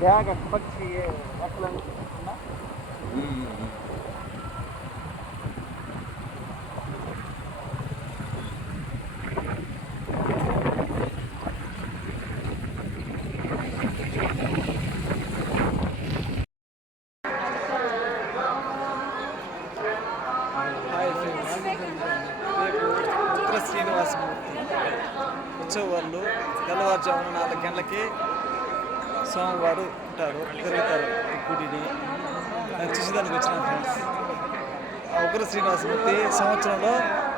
Bag పక్షి ఎక్కలని hi friends రేపు శ్రీనివాసమూర్తి ఉత్సవాలు తెల్లవారుజామున నాలుగు గంటలకి స్వామివారు ఉంటారు తిరుగుతారు ఈ గుడిని. చూసేదానికి వచ్చిన ఫ్రెండ్స్ ఆ ఉగ్ర శ్రీనివాసమూర్తి సంవత్సరంలో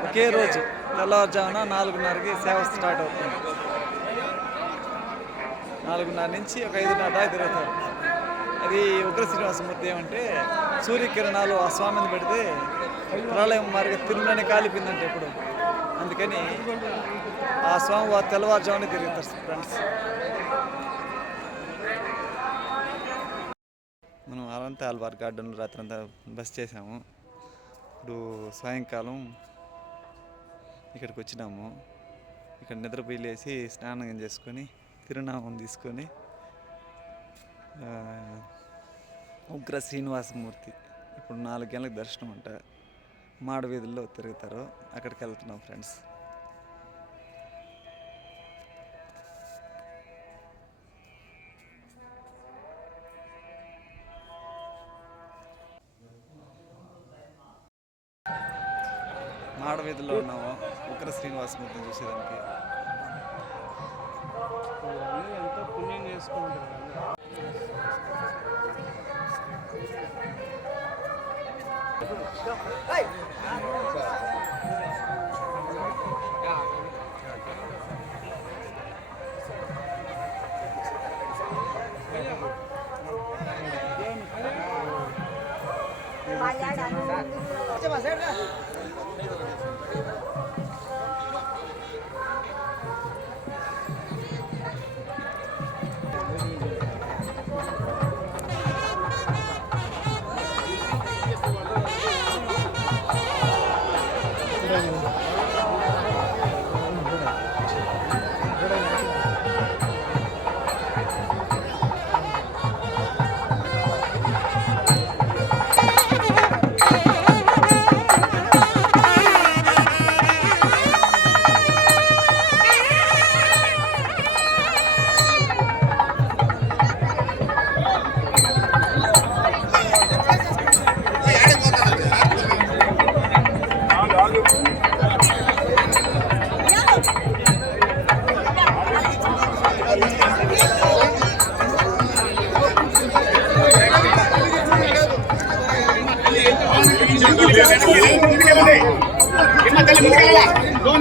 ఒకే రోజు తెల్లవారుజామున నాలుగున్నరకి సేవ స్టార్ట్ అవుతుంది. నాలుగున్నర నుంచి ఒక ఐదున్నర దాకా తిరుగుతారు అది ఉగ్ర శ్రీనివాసమూర్తి ఏమంటే సూర్యకిరణాలు ఆ స్వామిని పెడితే ప్రళయం మారిగా తిరుమలని కాలిపోయిందంటే ఇప్పుడు అందుకని ఆ స్వామి వారు తెల్లవారుజామునే తిరుగుతారు ఫ్రెండ్స్. మనం అలంతా ఆల్వార్ గార్డెన్లో రాత్రంతా బస్ చేసాము. ఇప్పుడు సాయంకాలం ఇక్కడికి వచ్చినాము ఇక్కడ నిద్రపోయి లేసి స్నానం చేసుకొని తిరునామం తీసుకొని ఉగ్ర శ్రీనివాసమూర్తి ఇప్పుడు నాలుగేళ్ళకి దర్శనం అంట మాడ వీధుల్లో తిరుగుతారు. అక్కడికి వెళ్తున్నాం ఫ్రెండ్స్. మాడ వీధుల్లో ఉన్నాము ఉగ్ర శ్రీనివాసమూర్తిని చూసేదానికి ఎంతో పుణ్యం చేసుకుంటారు Echa más cerca.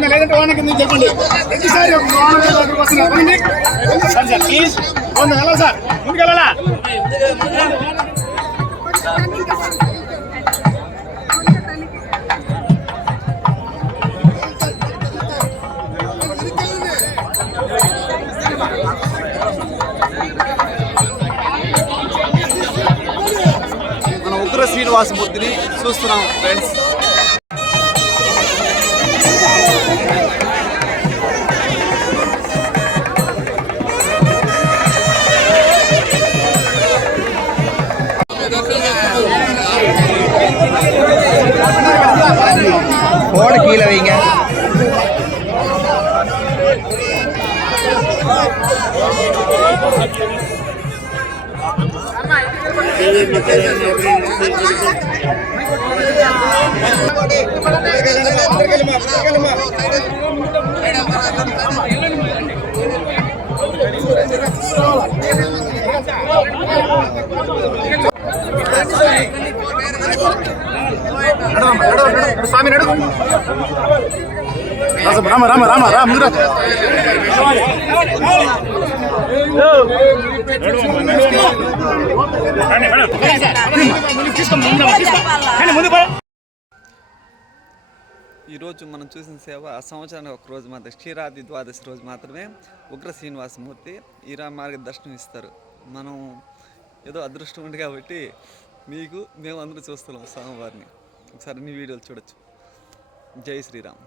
లేదంటే వాన కింద చెప్పండి. ప్రతిసారి ఒక సార్ సార్ ప్లీజ్ వంద వెళ్ళాలి సార్ ముందుకెళ్ళాలా మనం ఉగ్ర శ్రీనివాసమూర్తిని చూస్తున్నాం ఫ్రెండ్స్ போடு கீழே வைங்க స్వామి నడు சாமி நடு. ராம ராம ராம ராம ఈరోజు మనం చూసిన సేవ ఆ సంవత్సరానికి ఒక రోజు మాత్రం క్షీరాది ద్వాదశి రోజు మాత్రమే ఉగ్ర శ్రీనివాసమూర్తి ఈ మార్గదర్శనం ఇస్తారు. మనం ఏదో అదృష్టం ఉంది కాబట్టి మీకు మేము అందరూ చూస్తున్నాం స్వామివారిని. ఒకసారి అన్ని వీడియోలు చూడొచ్చు. జై శ్రీరామ్.